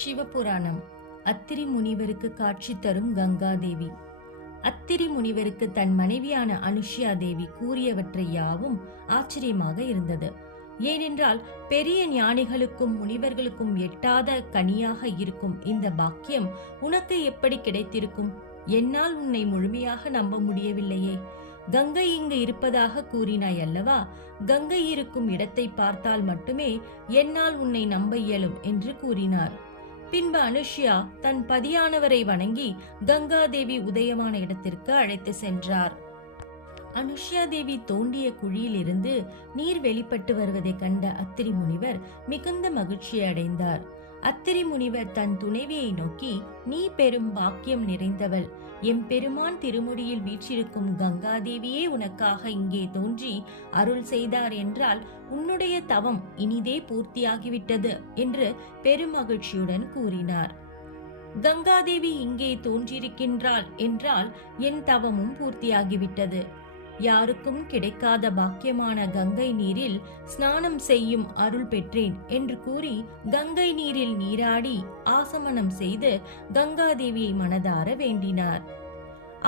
சிவபுராணம். அத்திரி முனிவருக்கு காட்சி தரும் கங்காதேவி. அத்திரி முனிவருக்கு தன் மனைவியான அனுஷ்யா தேவி கூறியவற்றை யாவும் ஆச்சரியமாக இருந்தது. ஏனென்றால் பெரிய ஞானிகளுக்கும் முனிவர்களுக்கும் எட்டாத கனியாக இருக்கும் இந்த பாக்கியம் உனக்கு எப்படி கிடைத்திருக்கும்? என்னால் உன்னை முழுமையாக நம்ப முடியவில்லையே. கங்கை இங்கு இருப்பதாக கூறினாய் அல்லவா? கங்கை இருக்கும் இடத்தை பார்த்தால் மட்டுமே என்னால் உன்னை நம்ப இயலும் என்று கூறினார். பின்பு அனுஷ்யா தன் பதியானவரை வணங்கி கங்காதேவி உதயமான இடத்திற்கு அழைத்து சென்றார். அனுஷ்யா தேவி தோண்டிய குழியிலிருந்து நீர் வெளிப்பட்டு வருவதை கண்ட அத்திரி முனிவர் மிகுந்த மகிழ்ச்சி அடைந்தார். அத்திரி முனிவர் தன் துணைவியை நோக்கி, நீ பெரும் பாக்கியம் நிறைந்தவள். எம்பெருமான் திருமுடியில் வீற்றிருக்கும் கங்காதேவியே உனக்காக இங்கே தோன்றி அருள் செய்தார் என்றால் உன்னுடைய தவம் இனிதே பூர்த்தியாகிவிட்டது என்று பெருமகிழ்ச்சியுடன் கூறினார். கங்காதேவி இங்கே தோன்றியிருக்கின்றாள் என்றால் என் தவமும் பூர்த்தியாகிவிட்டது. யாருக்கும் கிடைக்காத பாக்கியமான கங்கை நீரில் ஸ்நானம் செய்யும் அருள் பெற்றேன் என்று கூறி கங்கை நீரில் நீராடி ஆசமனம் செய்து கங்காதேவியை மனதார வேண்டினார்.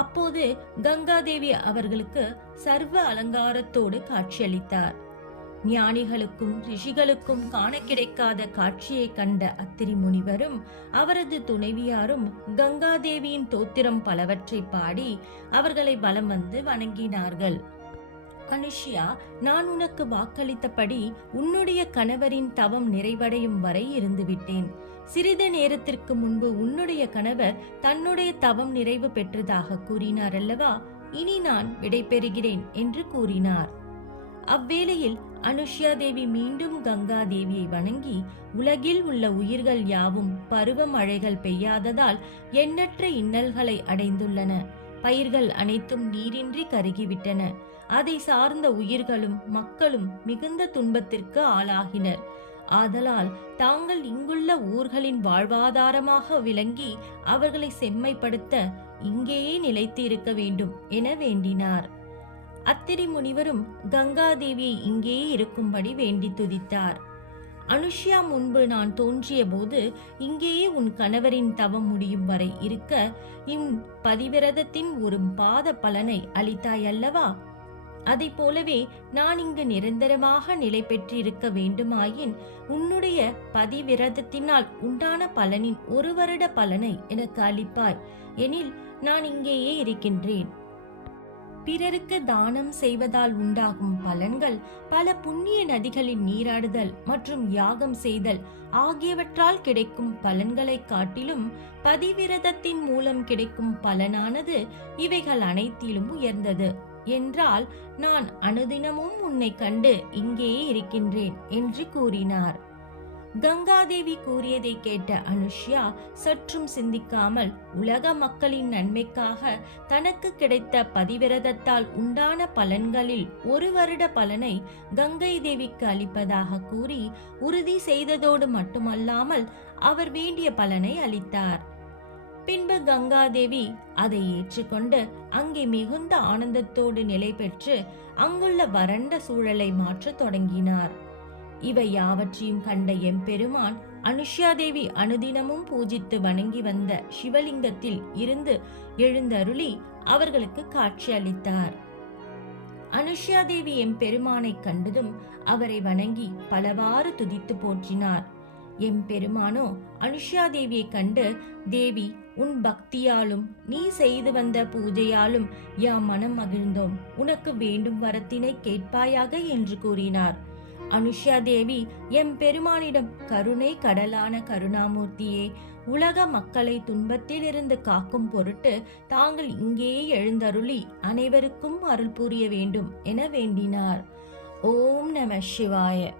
அப்போது கங்காதேவி அவர்களுக்கு சர்வ அலங்காரத்தோடு காட்சியளித்தார். ஞானிகளுக்கும் ரிஷிகளுக்கும் காண கிடைக்காத காட்சியை கண்ட அத்திரி முனிவரும் அவரது துணைவியாரும் கங்காதேவியின் தோத்திரம் பலவற்றை பாடி அவர்களை வலம் வந்து வணங்கினார்கள். அனுஷ்யா, நான் உனக்கு வாக்களித்தபடி உன்னுடைய கணவரின் தவம் நிறைவடையும் வரை இருந்துவிட்டேன். சிறிது நேரத்திற்கு முன்பு உன்னுடைய கணவர் தன்னுடைய தவம் நிறைவு பெற்றதாக கூறினார் அல்லவா? இனி நான் விடை பெறுகிறேன் என்று கூறினார். அவ்வேளையில் அனுஷ்யா தேவி மீண்டும் கங்கா தேவியை வணங்கி, உலகில் உள்ள உயிர்கள் யாவும் பருவ மழைகள் பெய்யாததால் எண்ணற்ற இன்னல்களை அடைந்துள்ளன. பயிர்கள் அனைத்தும் நீரின்றி கருகிவிட்டன. அதை சார்ந்த உயிர்களும் மக்களும் மிகுந்த துன்பத்திற்கு ஆளாகினர். ஆதலால் தாங்கள் இங்குள்ள ஊர்களின் வாழ்வாதாரமாக விளங்கி அவர்களை செம்மைப்படுத்த இங்கேயே நிலைத்து இருக்க வேண்டும் என வேண்டினார். அத்திரி முனிவரும் கங்காதேவியை இங்கேயே இருக்கும்படி வேண்டி துதித்தார். அனுஷ்யா, முன்பு நான் தோன்றிய போது இங்கேயே உன் கணவரின் தவம் முடியும் வரை இருக்க இம் பதிவிரதத்தின் ஒரு பாத பலனை அளித்தாய் அல்லவா? அதை போலவே நான் இங்கு நிரந்தரமாக நிலை பெற்றிருக்க வேண்டுமாயின் உன்னுடைய பதிவிரதத்தினால் உண்டான பலனின் 1 வருட பலனை எனக்கு அளிப்பாய். எனில் நான் இங்கேயே இருக்கின்றேன். பிறருக்கு தானம் செய்வதால் உண்டாகும் பலன்கள் பல புண்ணிய நதிகளில் நீராடுதல் மற்றும் யாகம் செய்தல் ஆகியவற்றால் கிடைக்கும் பலன்களை காட்டிலும் பதிவிரதத்தின் மூலம் கிடைக்கும் பலனானது இவைகள் அனைத்திலும் உயர்ந்தது என்றால் நான் அனுதினமும் உன்னை கண்டு இங்கேயே இருக்கின்றேன் என்று கூறினார். கங்காதேவி கூறியதை கேட்ட அனுஷ்யா சற்றும் சிந்திக்காமல் உலக மக்களின் நன்மைக்காக தனக்கு கிடைத்த பதிவிரதத்தால் உண்டான பலன்களில் 1 வருட பலனை கங்கை தேவிக்கு அளிப்பதாக கூறி உறுதி செய்ததோடு மட்டுமல்லாமல் அவர் வேண்டிய பலனை அளித்தார். பின்பு கங்காதேவி அதை ஏற்றுக்கொண்டு அங்கே மிகுந்த ஆனந்தத்தோடு நிலை பெற்று அங்குள்ள வறண்ட சூழலை மாற்ற தொடங்கினார். இவை யாவற்றையும் கண்ட எம்பெருமான் அனுஷ்யா தேவி அனுதினமும் பூஜித்து வணங்கி வந்த சிவலிங்கத்தில் இருந்து எழுந்தருளி அவர்களுக்கு காட்சி அளித்தார். அனுஷ்யா தேவி எம்பெருமானை கண்டதும் அவரை வணங்கி பலவாறு துதித்து போற்றினார். எம்பெருமானோ அனுஷ்யா தேவியை கண்டு, தேவி, உன் பக்தியாலும் நீ செய்து வந்த பூஜையாலும் யாம் மனம் மகிழ்ந்தோம். உனக்கு வேண்டும் வரத்தினை கேட்பாயாக என்று கூறினார். அனுஷ்யா தேவி எம்பெருமானிடம், கருணை கடலான கருணாமூர்த்தியே, உலக மக்களை துன்பத்திலிருந்து காக்கும் பொருட்டு தாங்கள் இங்கேயே எழுந்தருளி அனைவருக்கும் அருள் புரிய வேண்டும் என வேண்டினார். ஓம் நம சிவாய.